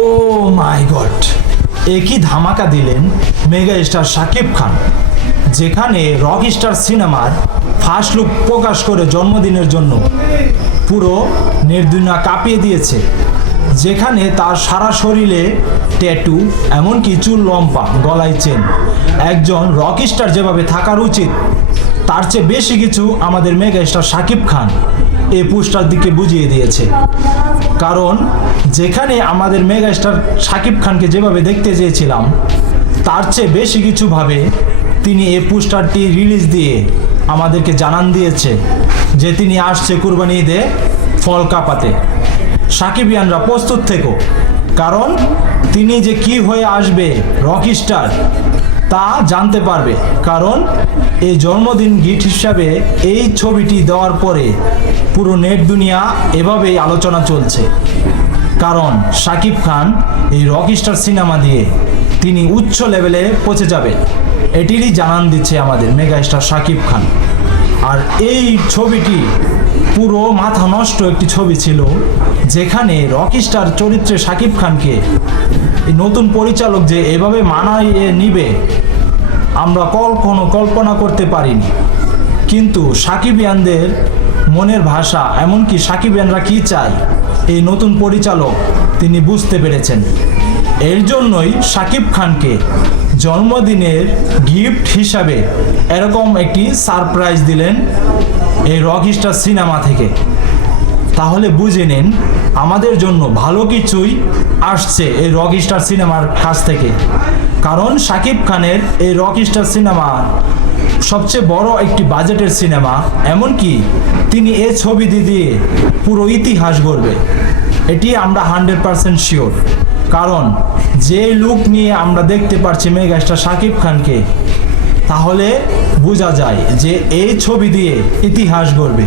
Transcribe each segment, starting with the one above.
ও মাই god, একই ধামাকা দিলেন মেগা স্টার শাকিব খান, যেখানে রক স্টার সিনেমার ফার্স্ট লুক প্রকাশ করে জন্মদিনের জন্য পুরো নির্দুনিয়া কাঁপিয়ে দিয়েছে। যেখানে তার সারা শরীরে ট্যাটু, এমনকি চুল লম্বা, গলায় চেন। একজন রক স্টার যেভাবে থাকার উচিত তার চেয়ে বেশি কিছু আমাদের মেগা স্টার শাকিব খান এই পোস্টার দিকে বুঝিয়ে দিয়েছে। কারণ যেখানে আমাদের মেগা স্টার শাকিব খানকে যেভাবে দেখতে চেয়েছিলাম তার চেয়ে বেশি কিছুভাবে তিনি এই পোস্টারটি রিলিজ দিয়ে আমাদেরকে জানান দিয়েছে যে তিনি আসছে কুরবানি ঈদে ফল কাঁপাতে। সাকিবিয়ানরা প্রস্তুত থেকো, কারণ তিনি যে কি হয়ে আসবে রক স্টার তা জানতে পারবে। কারণ এই জন্মদিন গিফট হিসাবে এই ছবিটি দেওয়ার পরে পুরো নেট দুনিয়া এভাবেই আলোচনা চলছে। কারণ শাকিব খান এই রক স্টার সিনেমা দিয়ে তিনি উচ্চ লেভেলে পৌঁছে যাবে, এটিরই জানান দিচ্ছে আমাদের মেগা স্টার শাকিব খান। আর এই ছবিটি পুরো মাথা নষ্ট একটি ছবি ছিল, যেখানে রক স্টার চরিত্রে শাকিব খানকে এই নতুন পরিচালক যে এভাবে মানাইয়ে নিবে আমরা কখনো কল্পনা করতে পারিনি। কিন্তু সাকিবিয়ানদের মনের ভাষা, এমনকি সাকিবিয়ানরা কি চায় এই নতুন পরিচালক তিনি বুঝতে পেরেছেন। এর জন্যই শাকিব খানকে জন্মদিনের গিফট হিসাবে এরকম একটি সারপ্রাইজ দিলেন এই রক স্টার সিনেমা থেকে। তাহলে বুঝে নিন আমাদের জন্য ভালো কিছুই আসছে এই রক স্টার সিনেমার কাছ থেকে। কারণ শাকিব খানের এই রক স্টার সিনেমা সবচেয়ে বড় একটি বাজেটের সিনেমা, এমনকি তিনি এই ছবি দিয়ে পুরো ইতিহাস গড়বে, এটি আমরা 100% শিওর। কারণ যে লুক নিয়ে আমরা দেখতে পাচ্ছি মেগা স্টার শাকিব খানকে, তাহলে বোঝা যায় যে এই ছবি দিয়ে ইতিহাস গড়বে।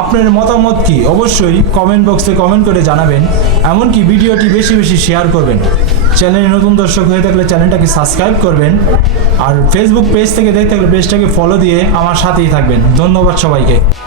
আপনার মতামত কি অবশ্যই কমেন্ট বক্সে কমেন্ট করে জানাবেন, এমনকি ভিডিওটি বেশি বেশি শেয়ার করবেন। চ্যানেলে নতুন দর্শক হয়ে থাকলে চ্যানেলটাকে সাবস্ক্রাইব করবেন, আর ফেসবুক পেজ থেকে দেখতে থাকলে পেজটাকে ফলো দিয়ে আমার সাথেই থাকবেন। ধন্যবাদ সবাইকে।